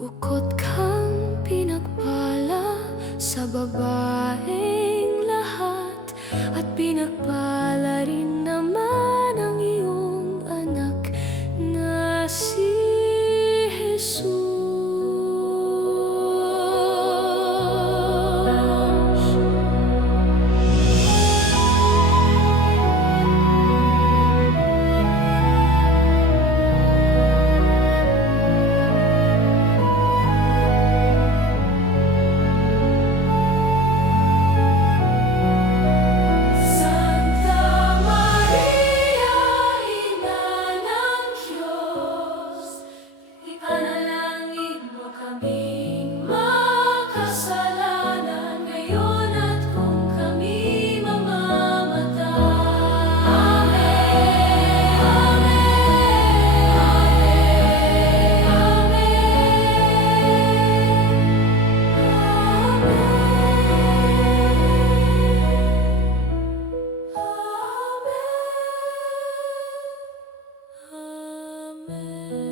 Bukod kang pinagpala sa babaeng lahat At pinagpala moment